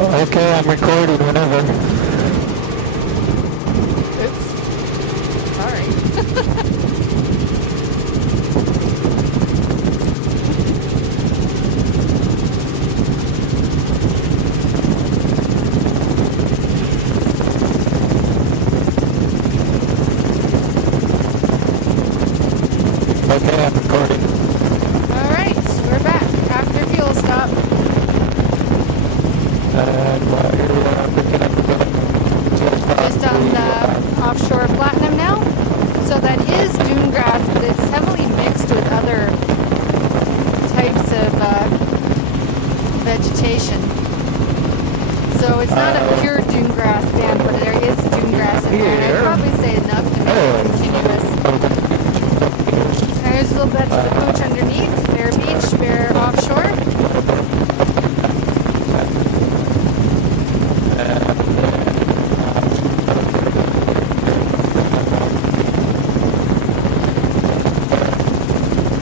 Okay, I'm recording whenever. Oops. Sorry. Okay, I'm recording. Alright, we're back after fuel stop. And while you're picking up Just on the offshore Platinum now. So that is dune grass, but it's heavily mixed with other types of vegetation. So it's not a pure dune grass band, but there is dune grass in there. And I'd probably say enough to make it continuous. There's a little bit of the pooch underneath. Bear Beach, Bear Offshore.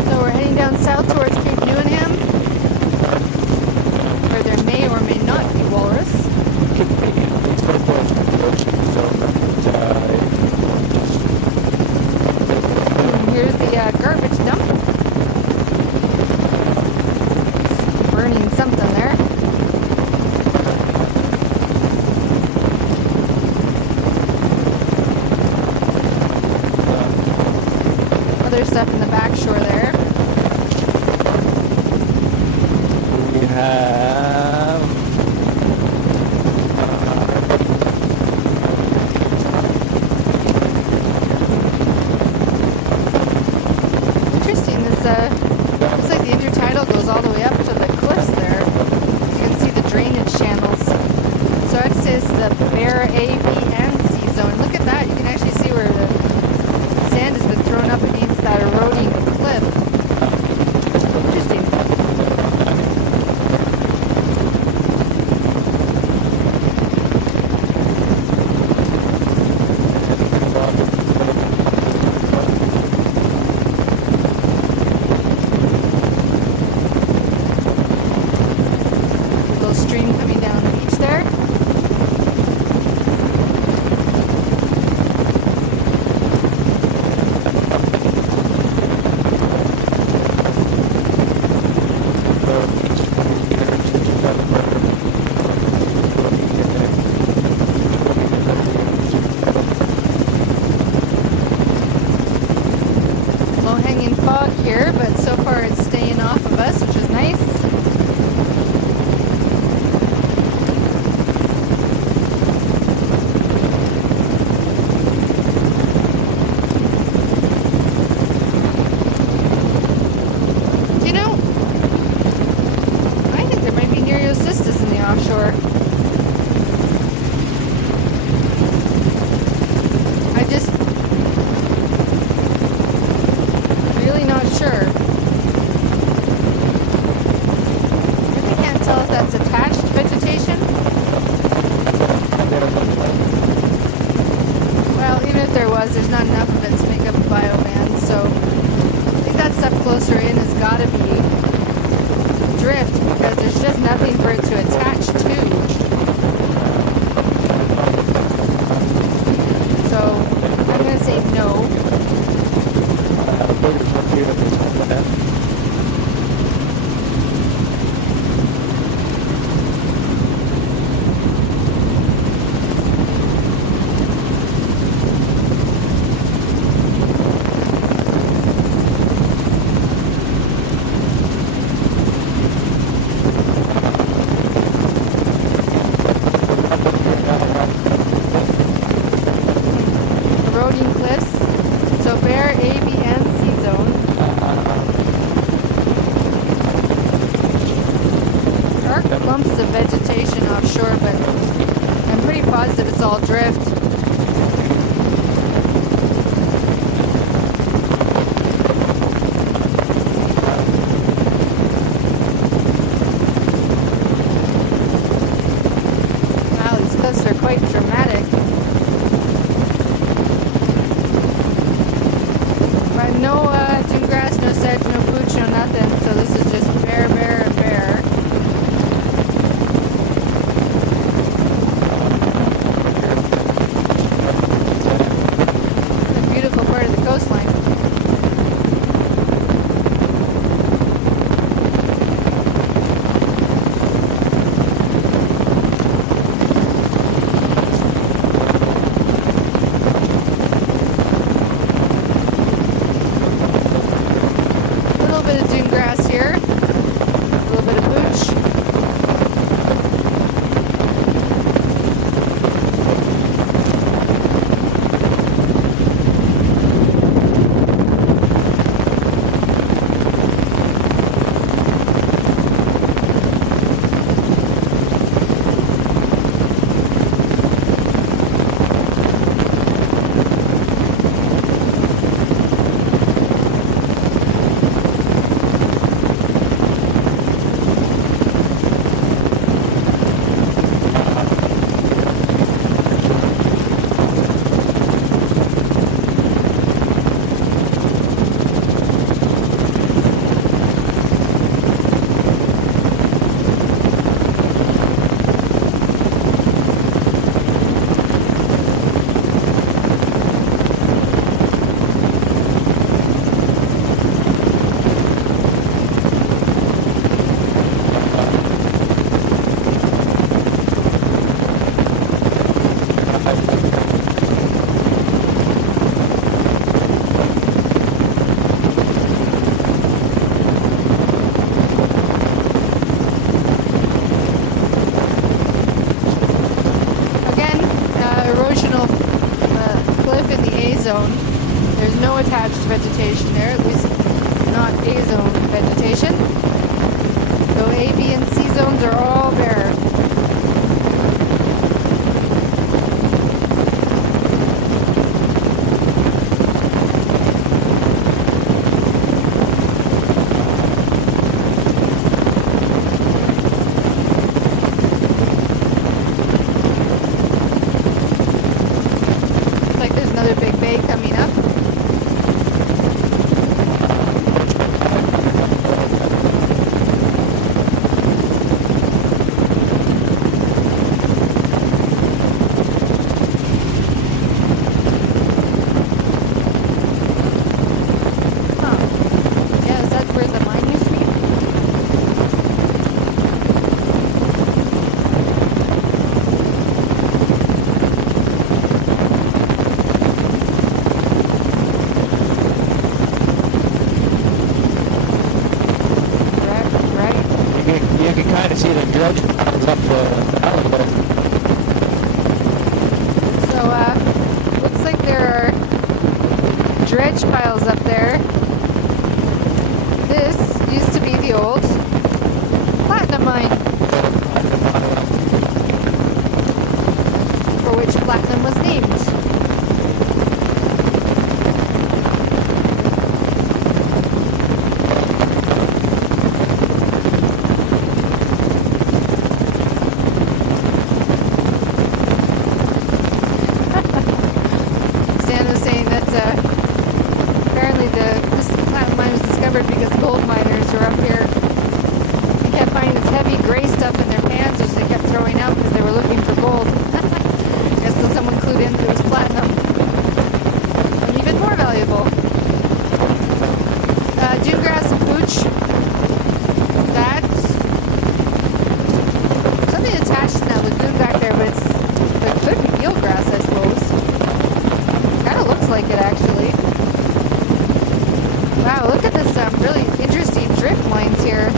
So we're heading down south towards Cape Newenham, where there may or may not be walrus. Here's the garbage dump. Burning something there. Other stuff in the back shore there. we have Interesting, this looks like the intertidal goes all the way up to the cliffs there. You can see the drainage channels. So I'd say this is the Bear A, B, and C zone. Look at that, you can actually see where the sand has been thrown up against that eroding cliff. Interesting. Little stream coming down the beach there. Low-hanging fog here, but so far it's staying off of us, which is nice. You know, I think there might be Nereocystis in the offshore. I just really not sure. Really can't tell if that's attached vegetation. Well, even if there was, there's not enough of it to make up a bioband, so I think that stuff closer in has got to be drift because there's just nothing for it to attach to. So I'm going to say no. Eroding cliffs. So Bear, A, B, and C zone. Dark clumps of vegetation offshore, but I'm pretty positive it's all drift. Wow, these cliffs are quite dramatic. But no dune grass, no sedge, no pooch, no nothing. So this is just bear, bear, and bear. zone. There's no attached vegetation there, at least not A zone vegetation. So A, B, and C zones are all bare. Looks like there's another big bay coming up. Yeah, is that where the mine used to be? Right. You can kind of see the dredge piles up the valley there. So, looks like there are dredge piles up there. This used to be the old platinum mine, for which platinum was named. Stan was saying that apparently this platinum mine was discovered because gold miners were up here and kept finding this heavy gray stuff in their pans, which they kept throwing out because they were looking for gold. Guess till someone clued in that it was platinum. And even more valuable. Dune grass and pooch. That's something attached in that lagoon back there, but it could be eelgrass, I suppose. Kind of looks like it, actually. Wow, look at this really interesting drift lines here.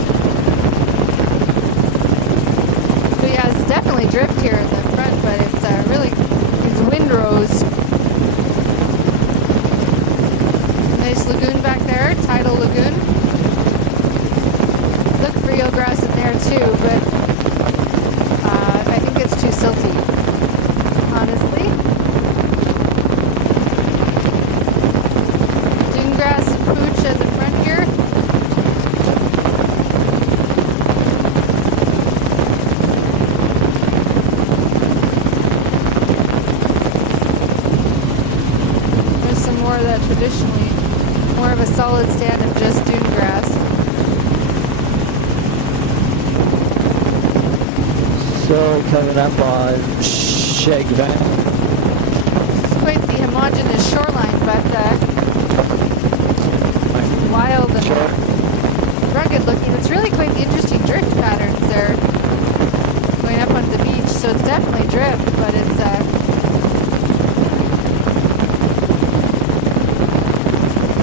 So yeah, it's definitely drift here in the front, but it's really, it's windrows. Nice lagoon back there, tidal lagoon. Look for eelgrass in there too, but I think it's too silty, honestly. Dune grass and pooch at the front here. There's some more of that traditionally, more of a solid stand of just dune grass. So coming up on Sheg Valley. It's quite the homogeneous shoreline, but wild and rugged looking. It's really quite the interesting drift patterns there going up onto the beach. So it's definitely drift, but it's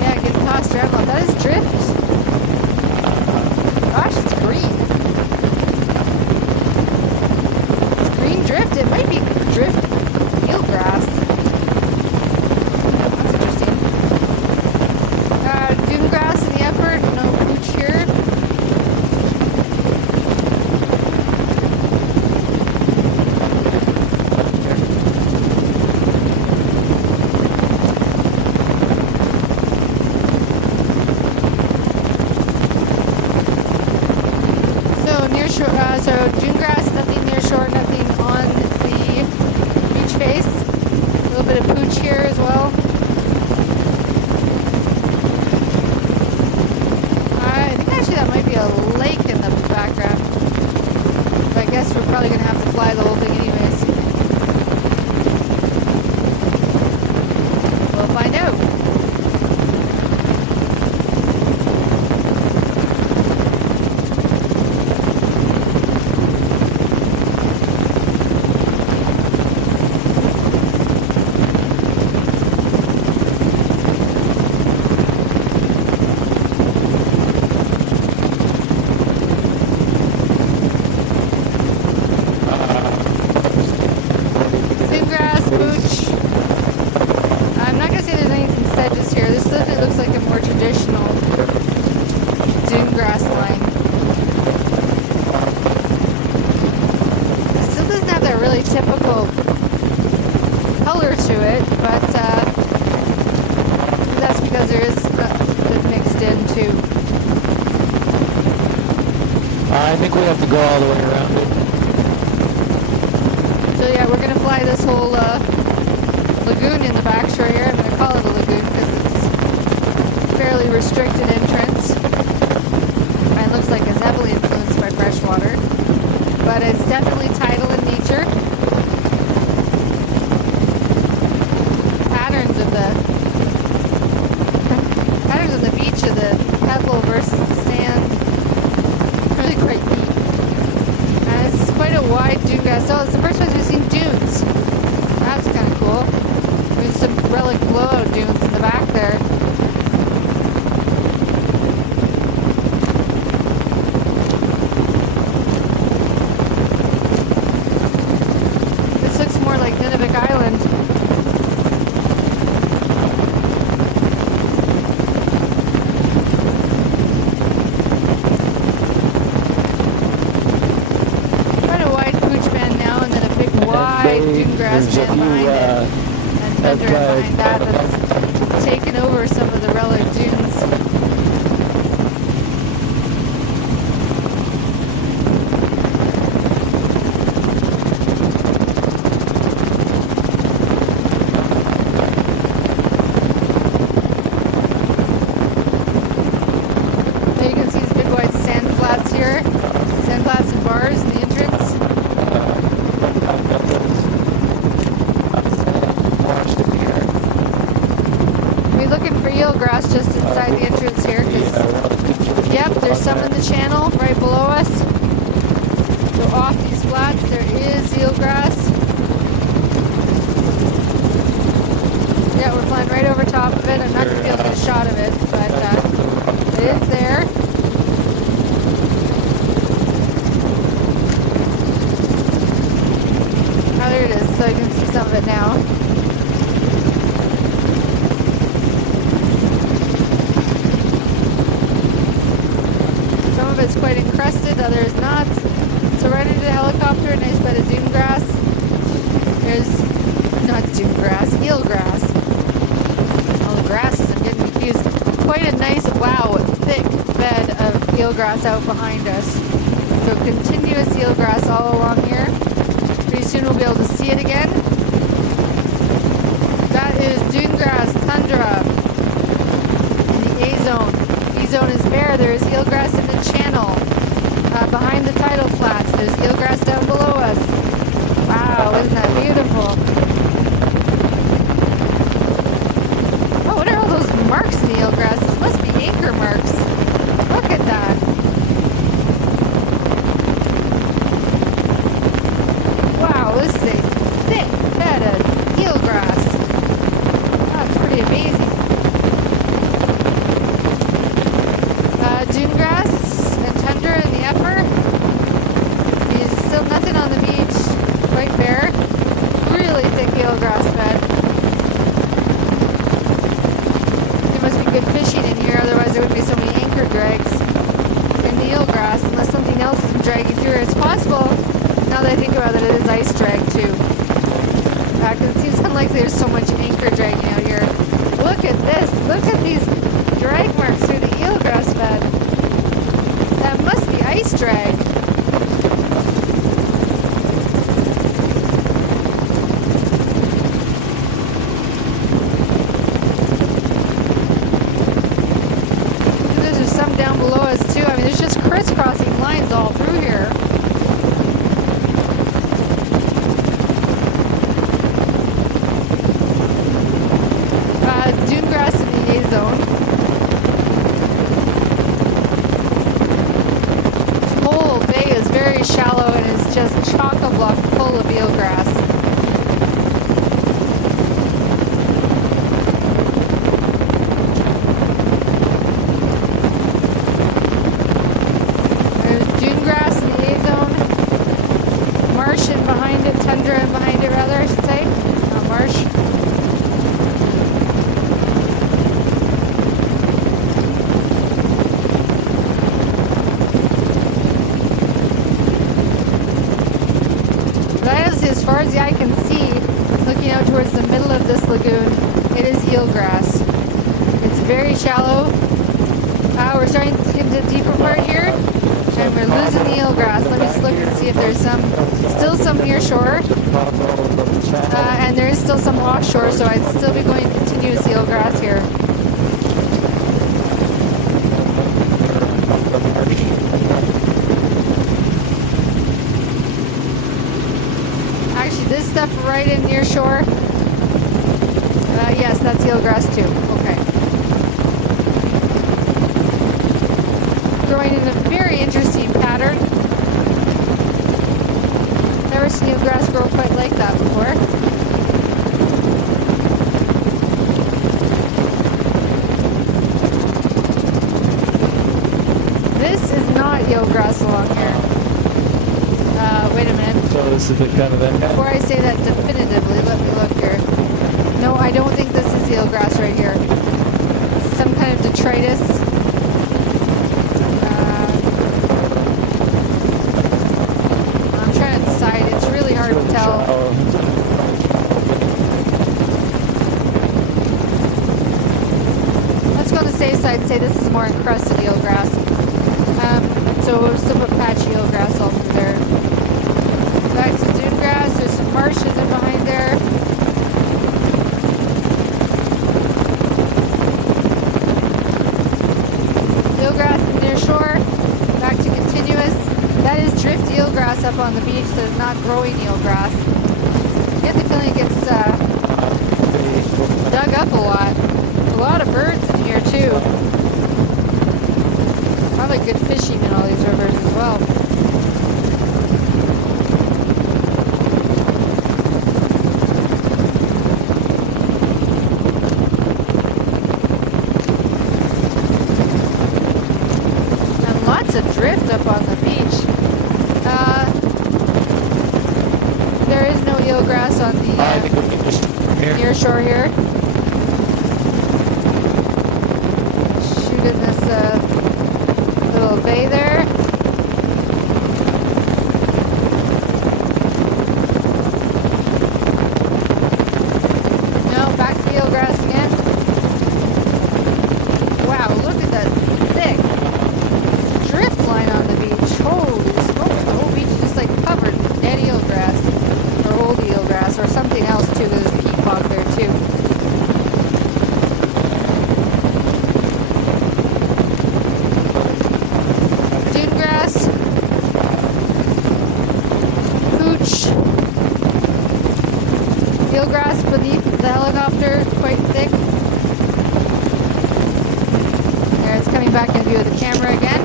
yeah, getting tossed around a lot. That is drift. Gosh, it's green. It's green drift. It might be drift eelgrass. That's interesting. Dune grass in the effort, no pooch here. So near shore, so dune grass, nothing near shore, nothing on the beach face. A little bit of pooch here as well. I think actually that might be a lake in the background. But I guess we're probably going to have to fly the whole thing anyways. We'll find out. it, but that's because there is a bit mixed in too. I think we have to go all the way around it. So yeah, we're gonna fly this whole lagoon in the back shore here. I'm gonna call it a lagoon because it's fairly restricted entrance. And it looks like it's heavily influenced by fresh water. But it's definitely tidal in nature. Patterns of the beach of the pebble versus the sand. Really quite neat. And it's quite a wide dune grass. So it's the first time we've seen dunes. That's kind of cool. There's some relic blowout dunes in the back there. This looks more like Nunavik Island. Quite a wide pooch band now, and then a big wide dune grass band behind it. And thunder behind that that's taken over some of the relic dunes. There you can see these big wide sand flats here. Sand flats and bars in the entrance. We're looking for eelgrass just inside the entrance here. Yep, there's some in the channel right below us. So off these flats there is eelgrass. Yeah, we're flying right over top of it. I'm not going to be able to get a shot of it, but it is there. Oh, there it is. So you can see some of it now. Some of it's quite encrusted, others not. So right into the helicopter, a nice bed of dune grass. There's not dune grass, eelgrass. All the grasses, I'm getting confused. Quite a nice, wow, thick bed of eelgrass out behind us. So continuous eelgrass all along here. Pretty soon we'll be able to see it again. That is dune grass, tundra, in the A zone. B zone is bare. There is eelgrass in the channel. Behind the tidal flats, there's eelgrass down below us. Wow, isn't that beautiful? Oh, what are all those marks in the eelgrass? Those must be anchor marks. Look at that. Wow, this is a thick bed of eelgrass. That's pretty amazing. Dune grass and tundra in the upper. There's still nothing on the beach. Quite bare. Really thick eelgrass bed. There must be good fishing in here, otherwise there wouldn't be so many anchor drags in the eelgrass, unless something else is dragging through it. It's possible, now that I think about it, it is ice drag too. Because it seems unlikely there's so much anchor dragging out here. Look at this. Look at these drag marks through the eelgrass bed. That must be ice drag. And there's some down below us too. I mean, there's just crisscrossing lines all through here. Dune grass in the A zone. Whole middle of this lagoon. It is eelgrass. It's very shallow. We're starting to get into the deeper part here, and we're losing the eelgrass. Let me just look and see if there's still some near shore, and there is still some offshore, so I'd still be going continuous eelgrass here. Actually, this stuff right in near shore, yes, that's eelgrass too. Okay. Growing in a very interesting pattern. Never seen eelgrass grow quite like that before. This is not eelgrass along here. Wait a minute. So this is the kind of that. Before I say that definitively, let me look here. No, I don't think this is eelgrass right here. Some kind of detritus. I'm trying to decide. It's really hard to tell. Let's go on the safe side and say this is more encrusted eelgrass. So we'll still put patchy eelgrass all through there. Back to dune grass. There's some marshes in behind there. Eelgrass near shore. Back to continuous. That is drift eelgrass up on the beach. That is not growing eelgrass. I get the feeling it gets dug up a lot. A lot of birds in here too. Probably good fishing in all these rivers as well. Drift up on the beach. There is no eelgrass on the near shore here. Shoot in this little bay there. No, back to eelgrass again. Wow, look at that thick drift line on the beach. Holy smokes, the whole beach is just like covered in dead eelgrass, or old eelgrass, or something else too. There's a peat bog there too. Dune grass, pooch, eelgrass beneath the helicopter, quite thick. There, it's coming back in view of the camera again.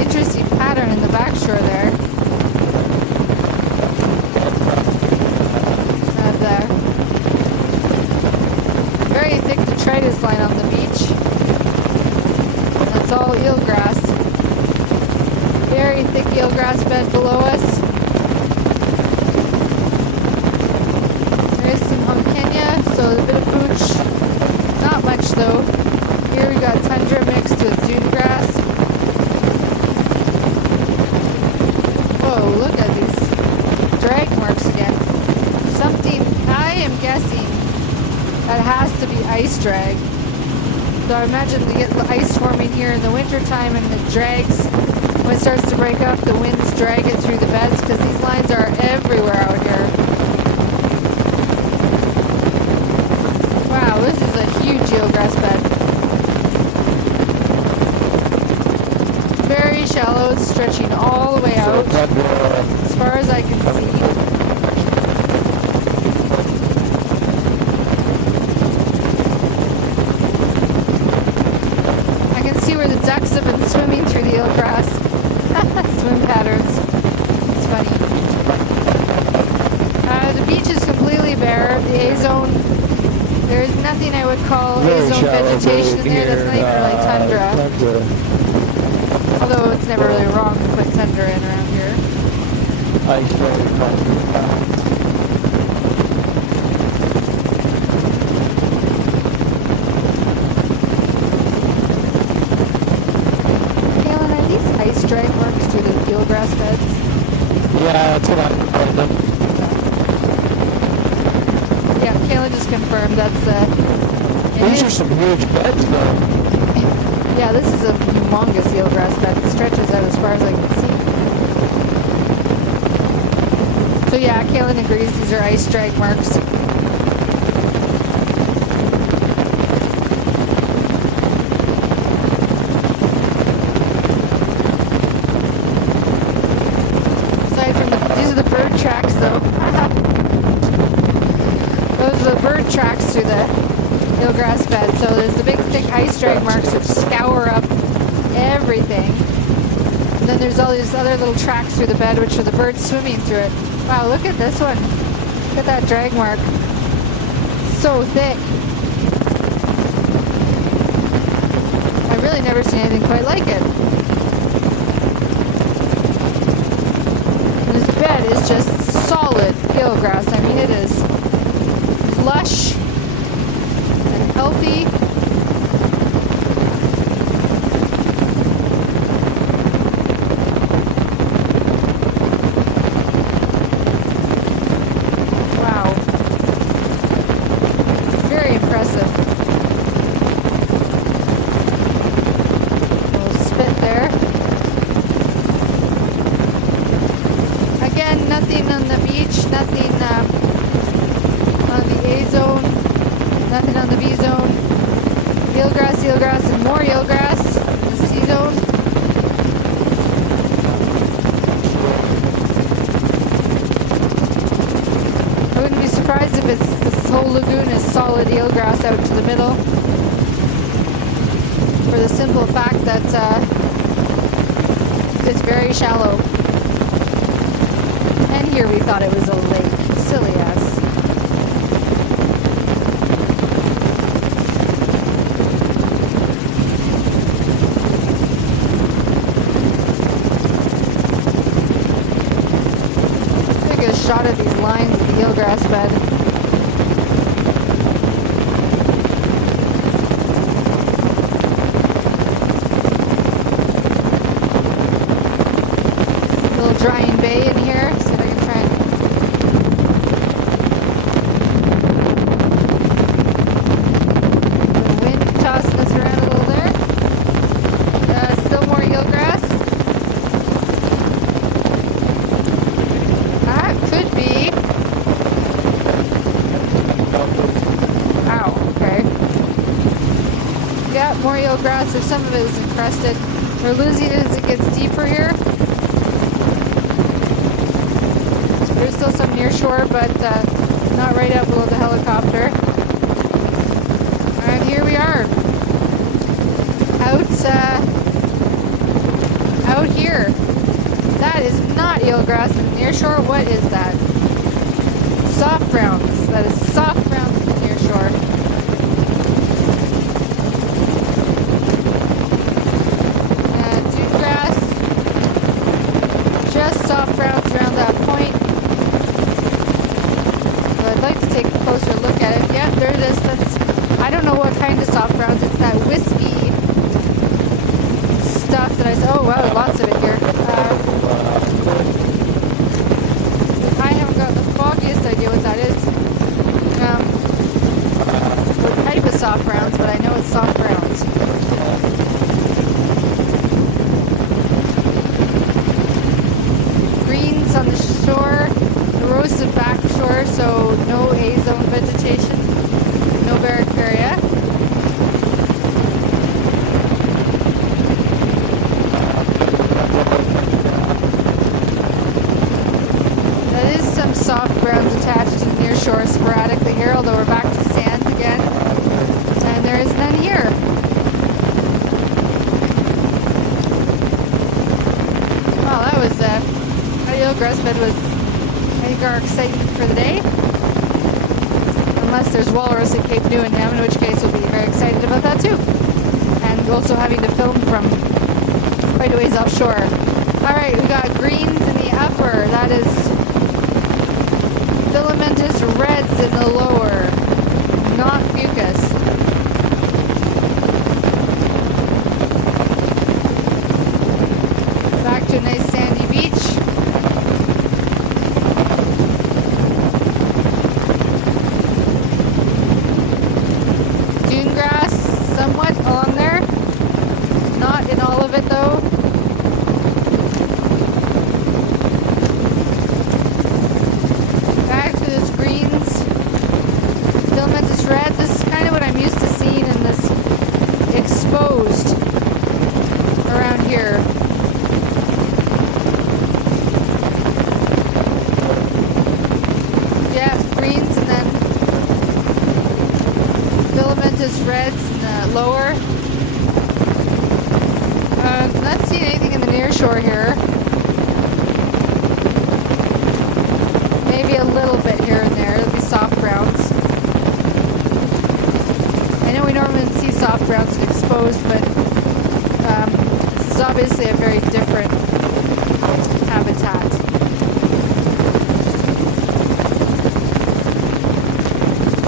Interesting pattern in the back shore there. There. Very thick detritus line on the beach. That's all eelgrass. Very thick eelgrass bed below us. There is some Hunkenya, so a bit of pooch. Not much though. Here we got tundra mixed with dune grass. Whoa, look at these drag marks again. Something, I am guessing, that has to be ice drag. So I imagine we get ice forming here in the wintertime and it drags. When it starts to break up, the winds drag it through the beds because these lines are everywhere out here. Wow, this is a huge eelgrass bed. Very shallow, it's stretching all the way out as far as I can see. I can see where the ducks have been swimming through the eelgrass. Swim patterns. It's funny. The beach is completely bare. The A-zone, there is nothing I would call A-zone vegetation in there. That's not even really tundra. Although it's never really wrong to put tundra in around here. Ice drag. Galen, are these ice drag marks through the eelgrass beds? Yeah, that's what I'm calling Yeah, Kayla just confirmed that's These are some huge beds, though. yeah, this is a humongous eelgrass bed. It stretches out as far as I can see. So yeah, Kaylin agrees these are ice drag marks. These are the bird tracks, though. Those are the bird tracks through the eelgrass bed. So there's the big, thick ice drag marks which scour up everything. And then there's all these other little tracks through the bed, which are the birds swimming through it. Wow, look at this one. Look at that drag mark. So thick. I've really never seen anything quite like it. This bed is just solid eelgrass. I mean, it is lush and healthy. Wow. Very impressive. A little spit there. Again, nothing on the beach, nothing on the A zone, nothing on the B zone. Eelgrass, and more eelgrass. The C zone. I wouldn't be surprised if this whole lagoon is solid eelgrass out to the middle. For the simple fact that it's very shallow. And here we thought it was a lake. Silly ass. Take a shot of these lines of the eelgrass bed. Little drying bay in here. See if I can try and the wind tossing us around a little there. Still more eelgrass. That could be. Ow, okay. Yeah, more eelgrass. There's some of it is encrusted. We're losing it as it gets deeper here. There's still some near shore, but not right up below the helicopter. Alright, here we are. Out here. That is not eelgrass in the near shore. What is that? Soft browns. That is soft browns in the near shore. Dune grass. Just soft browns around that point. So I'd like to take a closer look at it. Yep, there it is. I don't know what kind of soft browns. It's that wispy stuff that I said. Oh wow, lots of it here. I haven't got the foggiest idea what that is. What type of soft browns, but I know it's soft browns. Greens on the shore, erosive back shore, so no A-zone vegetation, no barracuda. That is some soft browns attached to the near shore sporadically here, although we're back to sand again. And there is none here. Well, that was our eelgrass bed was, I think, our excitement for the day. Unless there's walrus at Cape Newinham, in which case we'll be very excited about that too. And also having to film from quite a ways offshore. Alright, we got greens in the upper. That is filamentous reds in the lower. Not fucus. Back to a nice sandy beach. lower. Not seeing anything in the near shore here. Maybe a little bit here and there. It'll be soft browns. I know we normally see soft browns exposed, but this is obviously a very different habitat.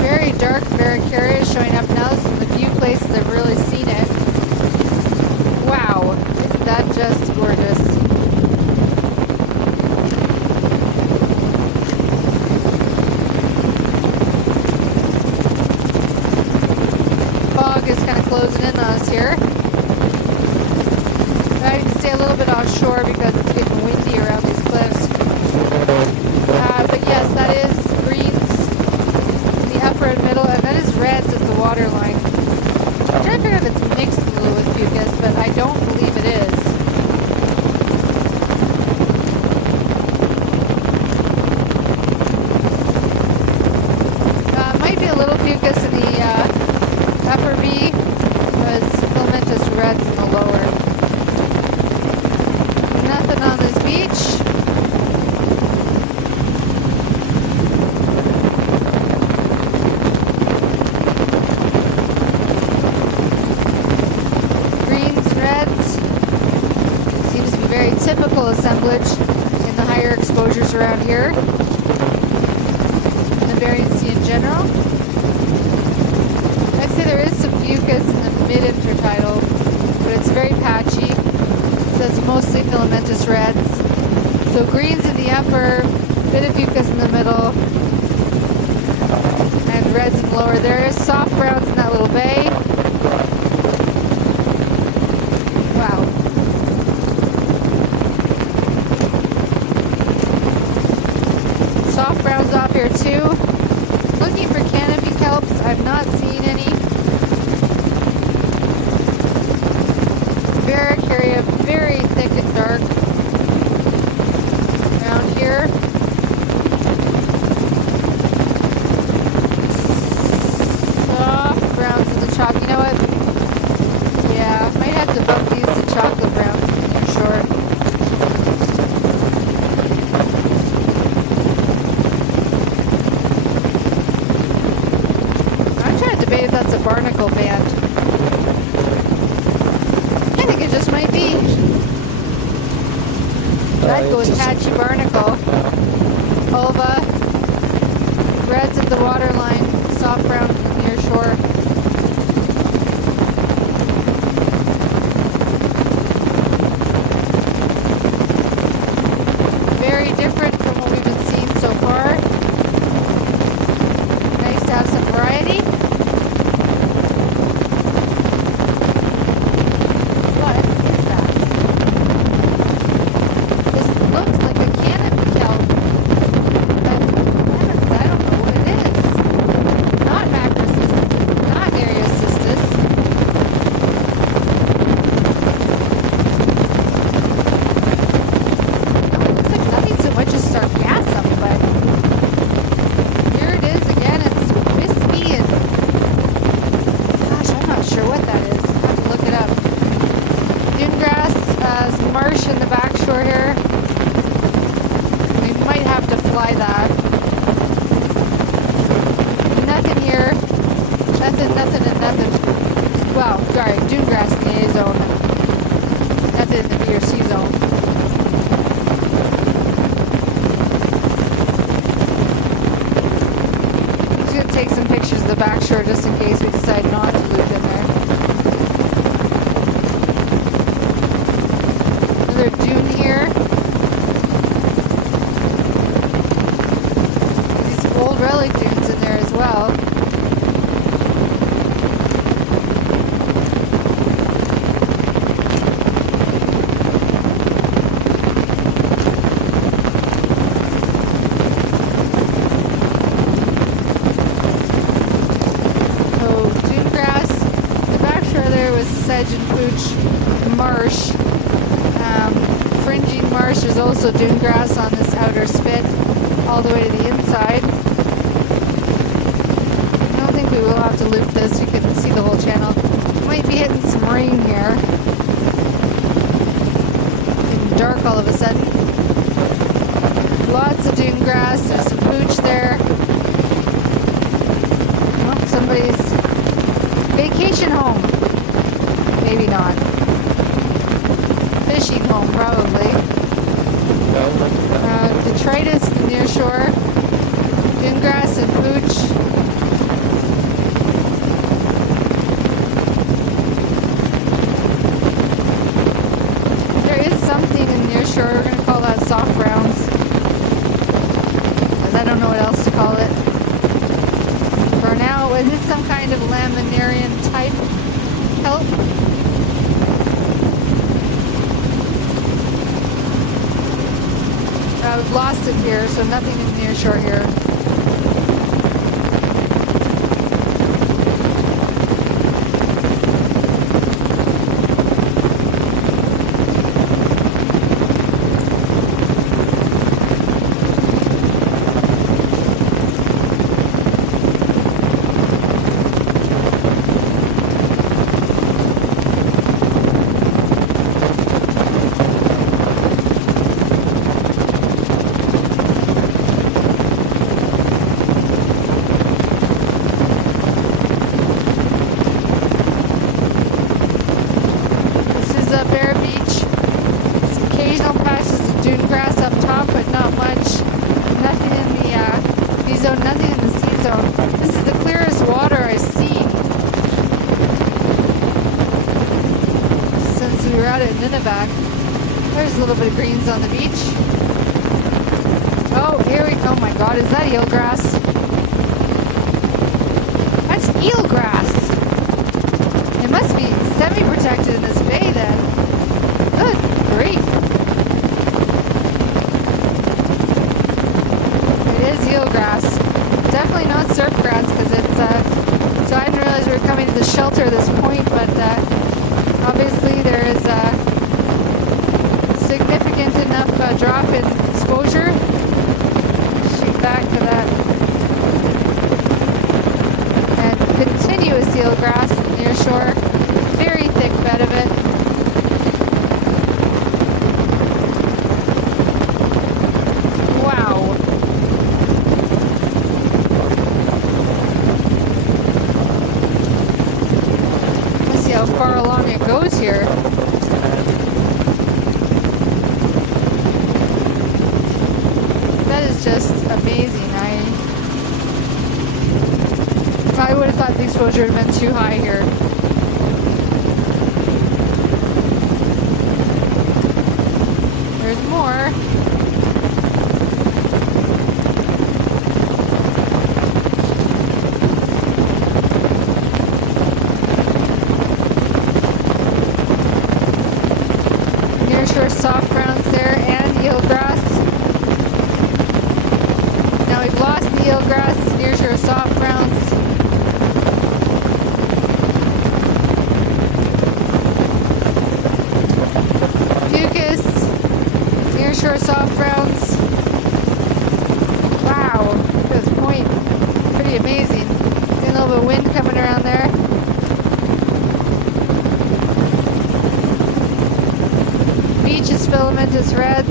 Very dark barrack area showing up now. This is the few places I've really seen it. Wow, isn't that just gorgeous? Fog is kind of closing in on us here. I can stay a little bit offshore because it's getting windy around these cliffs. But yes, that is greens in the upper and middle, and that is reds at the water line. I'm trying to figure out if it's mixed a little with fucus, but I don't believe it is. Might be a little fucus in the upper B, but it's filamentous reds in the lower. Nothing on this beach. Greens and reds. Seems to be very typical assemblage in the higher exposures around here. And the Bering Sea in general. I'd say there is some fucus in the mid-intertidal, but it's very patchy. So it's mostly filamentous reds. So greens in the upper, bit of fucus in the middle, and reds in the lower. There is soft browns in that little bay. Wow. Soft browns off here too. Looking for canopy kelps. I'm not seeing any. Barrack area, very thick and dark around here. Soft browns in the chalk. You know what? Yeah, might have to bump these to chocolate browns for sure. I'm trying to debate if that's a barnacle band. I think it just might be. I'd go with patchy barnacle. Ulva. Reds at the waterline. Soft brown from the near shore. Very different from what we've been seeing so far. Nice to have some variety. What is that? This looks like a canopy kelp. But I don't know what it is. Not macrocystis, not Nereocystis. It looks like nothing so much as sargassum, but here it is again. It's wispy and gosh, I'm not sure what that is. I have to look it up. Dune grass, some marsh in the back shore here. We might have to fly that. Nothing here. Nothing, and nothing. Wow, sorry, dune grass in the A zone. Nothing in the B or C zone. I'm just gonna take some pictures of the back shore just in case we decide not to loop in there. Another dune here. These old relic dunes in there as well. Sedge and pooch marsh, fringing marsh. There's also dune grass on this outer spit all the way to the inside. I don't think we will have to loop this. You can see the whole channel. might be hitting some rain here. Getting dark all of a sudden. Lots of dune grass. There's some pooch there. Oh, somebody's vacation home. Maybe not. Fishing home, probably. Detritus, the near shore. Dune grass and pooch. There is something in near shore. We're going to call that soft browns. Because I don't know what else to call it. For now, is it some kind of laminarian type kelp? We've lost it here, so nothing in near shore here. Nothing in the sea zone. This is the clearest water I've seen since we were out at Nunivak. There's a little bit of greens on the beach. Oh, here we go. Oh my god, is that eelgrass? That's eelgrass. It must be semi-protected in this bay then. Good grief. It is eelgrass. Definitely not surf grass because it's so I didn't realize we were coming to the shelter at this point, but obviously there is a significant enough drop in exposure. Shoot back to that. And continuous eelgrass near shore. Very thick bed of it. Wow. How far along it goes here. That is just amazing. I would have thought the exposure would have been too high here. There's more. Soft browns there and eelgrass. Now we've lost the eelgrass, near shore soft browns. Fucus, near shore soft browns. Wow, look at this point. Pretty amazing. Getting a little bit of wind coming around there. Beaches, filamentous reds.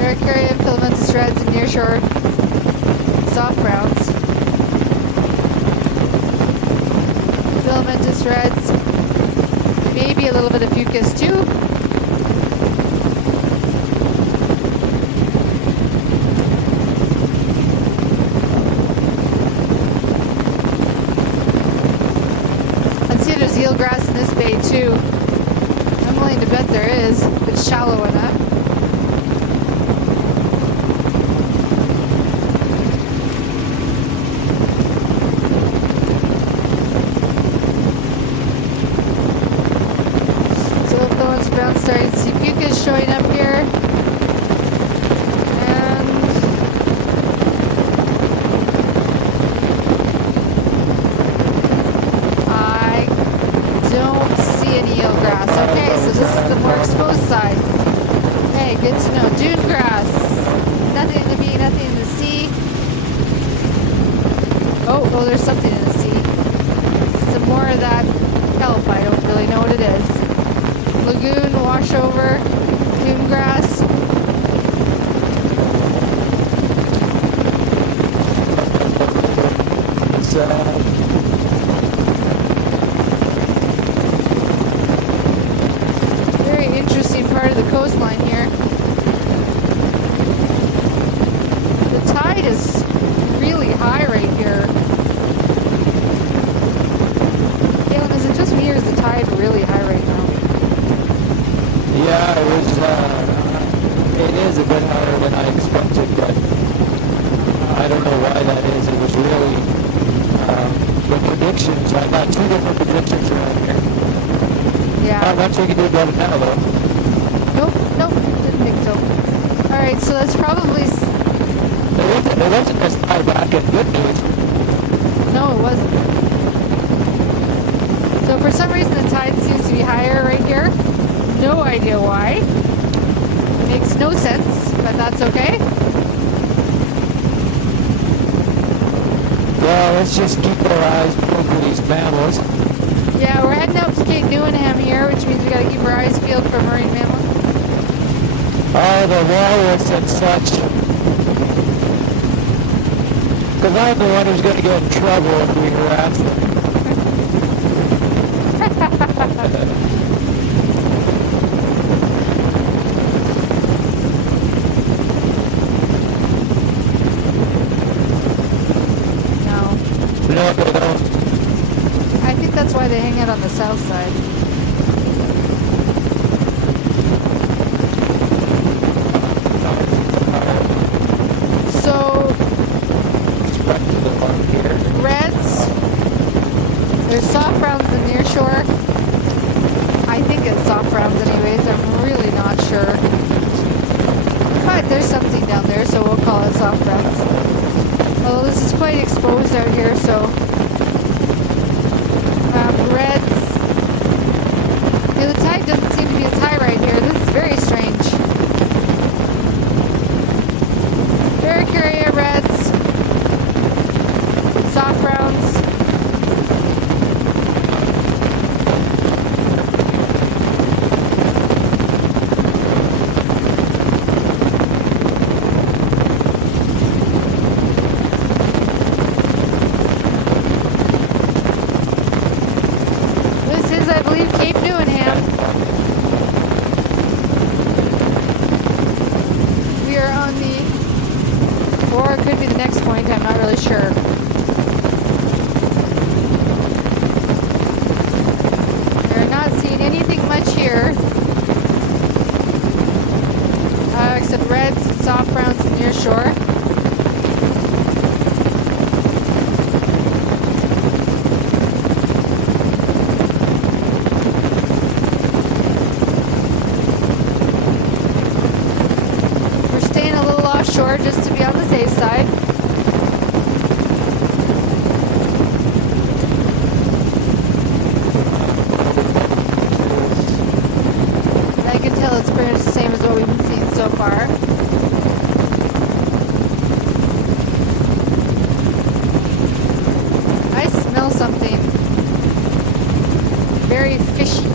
Ericaria, filamentous reds, and nearshore soft browns. Filamentous reds. Maybe a little bit of fucus too. There's eelgrass in this bay too. I'm willing to bet there is, if it's shallow enough. Still throwing some brown starting to see fucus showing up here. Eelgrass. Okay, Okay, so this is the more exposed side. Hey, good to know. Dune grass. Nothing in the B, nothing in the C. Oh, there's something in the sea. Some more of that kelp. I don't really know what it is. Lagoon, washover, dune grass. Very interesting part of the coastline here. The tide is really high right here. Galen, is it just me or is the tide really high right now? Yeah, it is a bit higher than I expected, but I don't know why that is. It was really, the predictions, I got two different predictions around here. Yeah. I'm not sure you can do about it now, though. Nope, didn't think so. Alright, so that's probably... It wasn't as high back in good news. No, it wasn't. So for some reason the tide seems to be higher right here. No idea why. Makes no sense, but that's okay. Well, let's just keep our eyes peeled for these mammals. Yeah, we're heading up to Cape Newenham here, which means we gotta keep our eyes peeled for marine mammals. Oh, the walrus and such. Because I'm the one who's going to get in trouble if we harass them. No, they don't. I think that's why they hang out on the south side. So, reds, there's soft browns in the near shore. I think it's soft browns anyways, I'm really not sure. But there's something down there, so we'll call it soft browns. Although this is quite exposed out here, so reds. Yeah, the tide doesn't seem to be as high right here. This is very strange. Barracuda, reds, soft browns. I believe Cape Newenham. We are on the, or it could be the next point, I'm not really sure. We're not seeing anything much here, except reds and soft browns near shore. Offshore just to be on the safe side. I can tell it's pretty much the same as what we've been seeing so far. I smell something very fishy.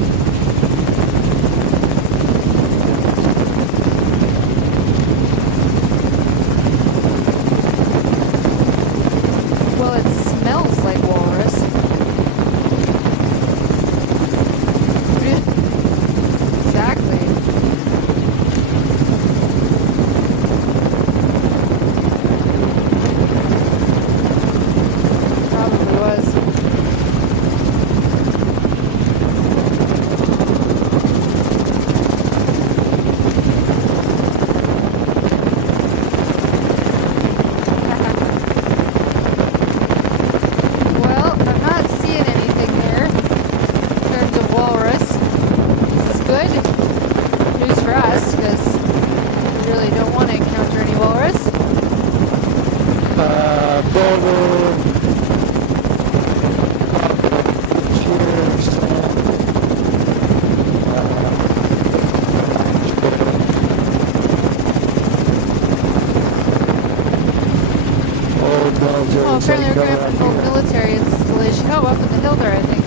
Oh, friendly recruitment from old military installation. Oh, up in the hill there, I think.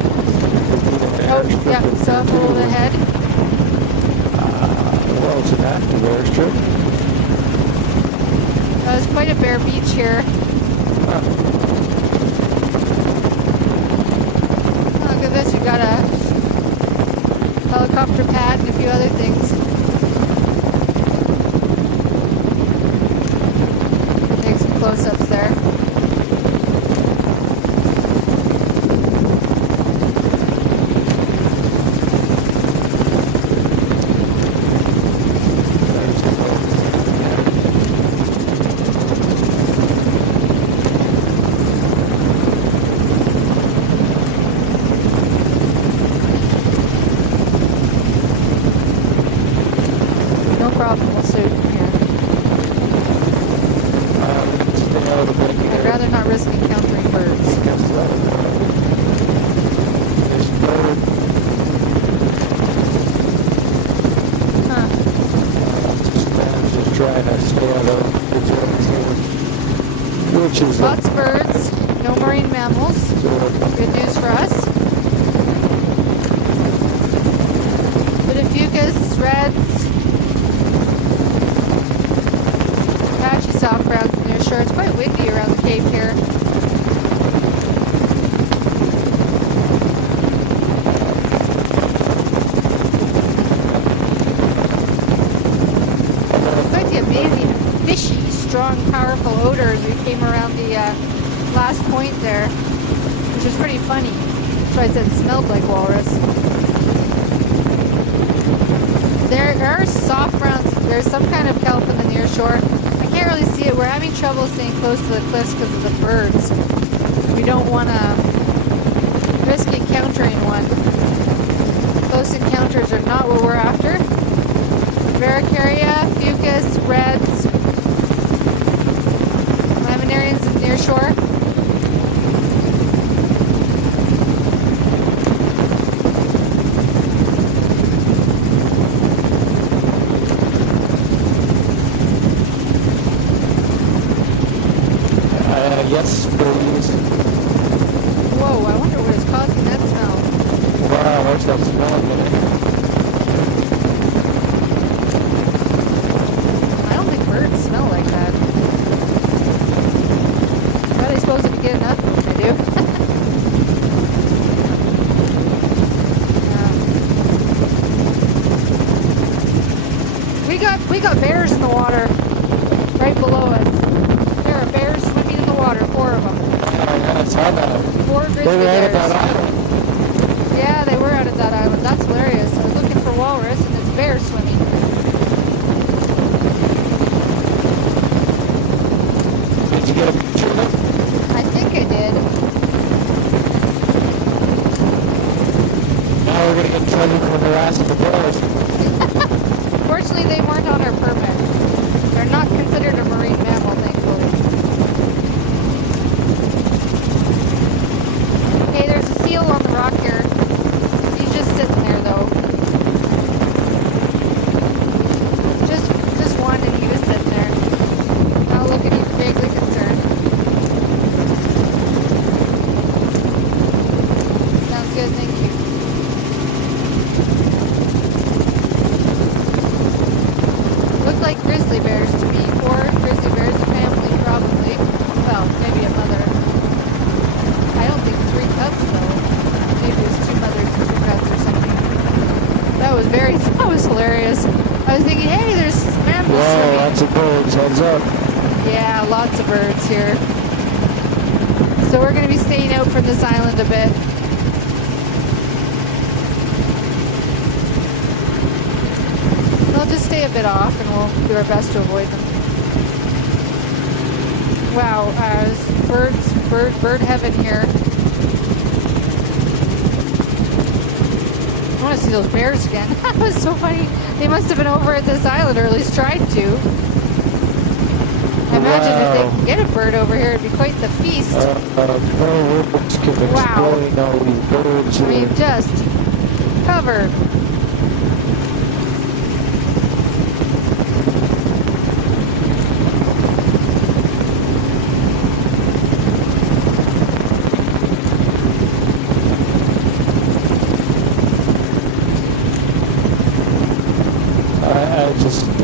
Oh, yeah, so up a little bit ahead. Well, it's an active airstrip. There's quite a bare beach here. Huh. Oh, look at this, we've got a helicopter pad and a few other things. Take some close-ups there. No problem, we'll suit here. I'd rather not risk encountering birds. Huh. Just trying to stay out of which is Lots of birds, no marine mammals. Good news for us. Bit of fucus, reds, patchy soft browns near shore. It's quite windy around the cape here. Quite the amazing, fishy, strong, powerful odor as we came around the last point there, which was pretty funny. That's why I said it smelled like walrus. There are soft browns. There's some kind of kelp in the near shore. I can't really see it. We're having trouble staying close to the cliffs because of the birds. We don't want to risk encountering one. Close encounters are not what we're after. Varicaria, fucus, reds, laminarians in near shore. Yes, please. Whoa, I wonder what is causing that smell. Wow, where's that smell again? I don't think birds smell like that. Are they supposed to get enough? They do. We got bears in the water right below us. There are bears swimming in the water, 4 of them. Yeah, I saw that. 4 grizzly They were out bears. of that island. Yeah, they were out of that island. That's hilarious. I was looking for walrus and it's bears swimming. Did you get a picture of them? I think I did. Now we're going to get in trouble for harassing the bears. Fortunately, they weren't on our permit. They're not considered a marine mammal, thankfully. Okay, there's a seal on the rock here. He's just sitting there, though. Just one, and he was sitting there. Not looking even vaguely concerned. Sounds good, thank you. Looked like grizzly bears to me. 4 grizzly bears, a family probably. Well, maybe a mother. I don't think 3 cubs though. Maybe it was 2 mothers and 2 cubs or something. That was hilarious. I was thinking, hey, there's mammals Whoa, swimming. lots of birds. Heads up. Yeah, lots of birds here. So we're going to be staying out from this island a bit. We'll just stay a bit off and we'll do our best to avoid them. Wow, bird heaven here. I want to see those bears again. That was so funny. They must have been over at this island, or at least tried to. I imagine if they can get a bird over here, it'd be quite the feast. No words can explain all these birds. I mean, just covered.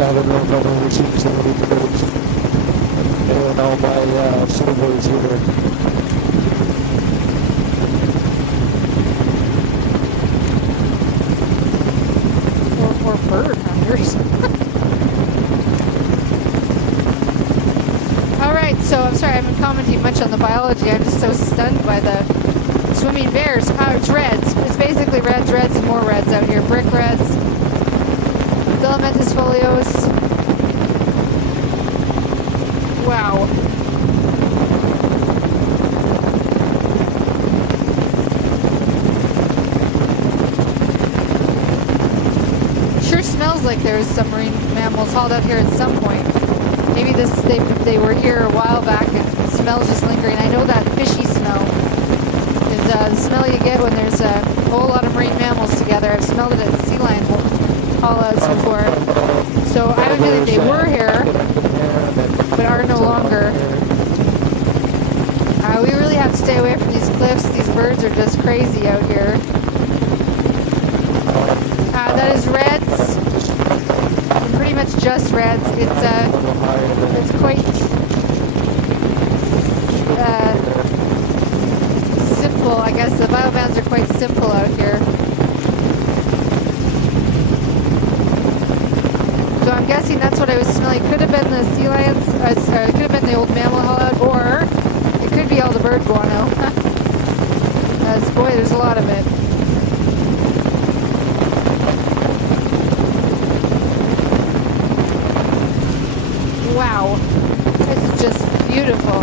I don't know if I've ever seen so many birds. And all my surveys here. Or bird hunters. Alright, so I'm sorry I haven't commented much on the biology. I'm just so stunned by the swimming bears. It's reds. It's basically reds, and more reds out here. Brick reds, filamentous folios. Wow. Sure smells like there's some marine mammals hauled out here at some point. Maybe they were here a while back and the smell's just lingering. I know that fishy smell is the smell you get when there's a whole lot of marine mammals together. I've smelled it at sea lion haul-outs before. So I have a feeling they were here, but are no longer. We really have to stay away from these cliffs. These birds are just crazy out here. That is reds. Pretty much just reds. It's quite simple. I guess the biobands are quite simple out here. So I'm guessing that's what I was smelling. Could have been the sea lions. It could have been the old mammal haul-out, or it could be all the bird guano. Boy, there's a lot of it. Wow, this is just beautiful.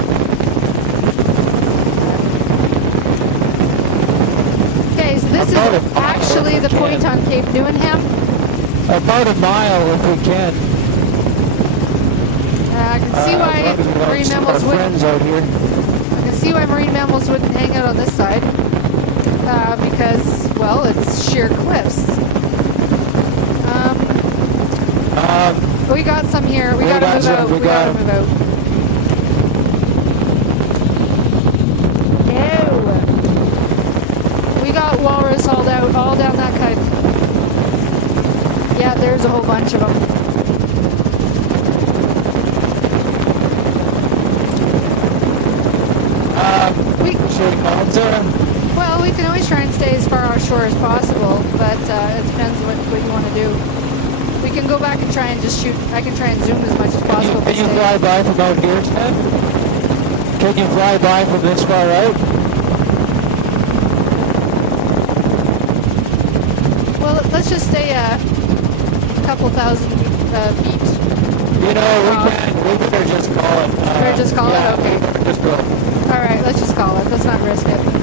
Okay, so this is actually the point on Cape Newenham. About a mile if we can. I can see why marine mammals wouldn't. I can see why marine mammals wouldn't hang out on this side, because, well, it's sheer cliffs. We got some here. We gotta move out. We gotta move out. No. We got walrus hauled out all down that cut. Yeah, there's a whole bunch of them. Well, we can always try and stay as far offshore as possible, but it depends what you want to do. We can go back and try and just shoot. I can try and zoom as much as possible. Can you fly by from out here, Ted? Can you fly by from this far out? Well, let's just stay a couple thousand feet. You know, we better just call it. Better just call it? Okay. Just go. Alright, let's just call it. Let's not risk it.